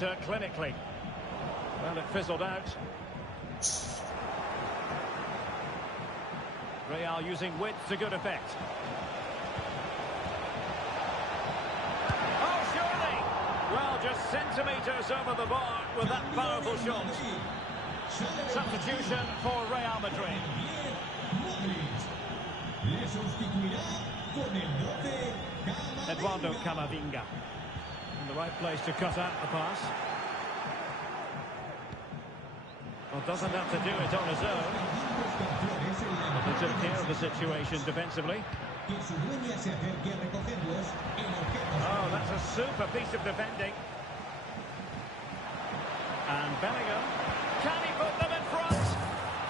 counter clinically. Well, it fizzled out. Real using width to good effect. Oh, surely! Well, just centimetres over the bar with that powerful shot. Substitution for Real Madrid. Eduardo Camavinga. In the right place to cut out the pass. Well, doesn't have to do it on his own. But they took care of the situation defensively. Oh, that's a super piece of defending. And Bellingham. Can he put them in front?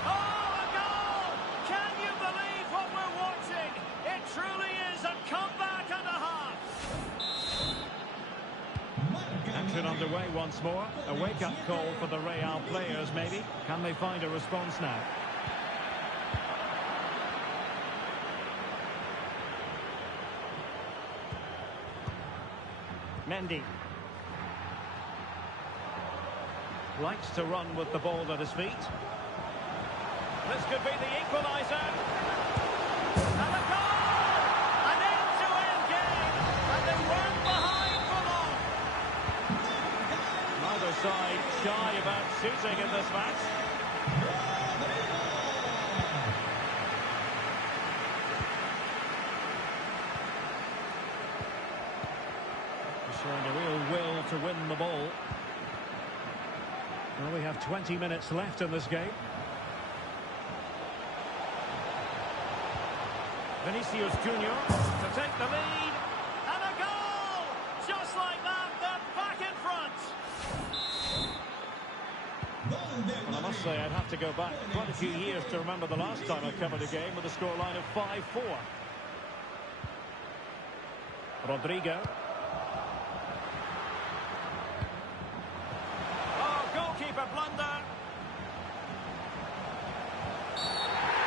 Oh, a goal! Can you believe what we're watching? It truly is a comeback and a half. Action underway once more. A wake-up call for the Real players, maybe. Can they find a response now? Mendy. Likes to run with the ball at his feet. This could be the equaliser. And a goal! An end-to-end game. And they weren't behind for long. Neither side shy about shooting in this match. Showing a real will to win the ball. Well, we have 20 minutes left in this game. Vinicius Junior to take the lead. And a goal! Just like that, they're back in front. Well, I must say, I'd have to go back quite a few years to remember the last time I covered a game with a scoreline of 5-4. Rodrigo. Goalkeeper blunder.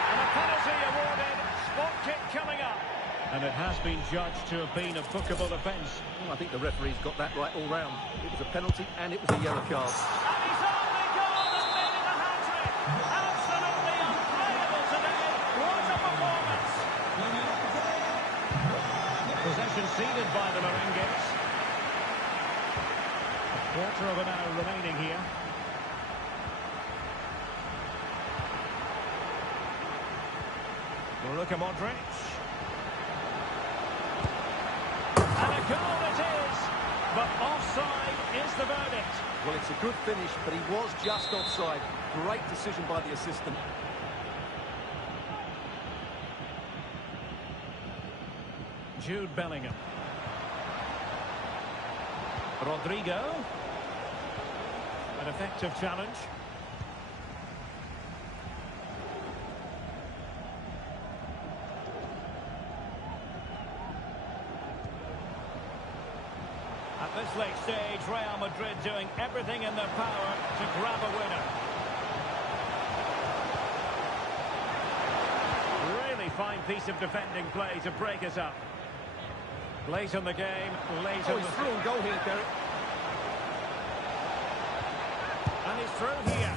And a penalty awarded. Spot kick coming up. And it has been judged to have been a bookable offence. Well, I think the referee's got that right all round. It was a penalty and it was a yellow card. And he's only gone and made it a hat-trick. Absolutely unplayable today. What a performance. Possession ceded by the Merengues. Quarter of an hour remaining here. Well, look at Modric. And a goal it is. But offside is the verdict. Well, it's a good finish, but he was just offside. Great decision by the assistant. Jude Bellingham. Rodrigo. An effective challenge. At this late stage, Real Madrid doing everything in their power to grab a winner. Really fine piece of defending play to break us up. Late in the game, late in the... he's through and goal here, Derek. And he's through here.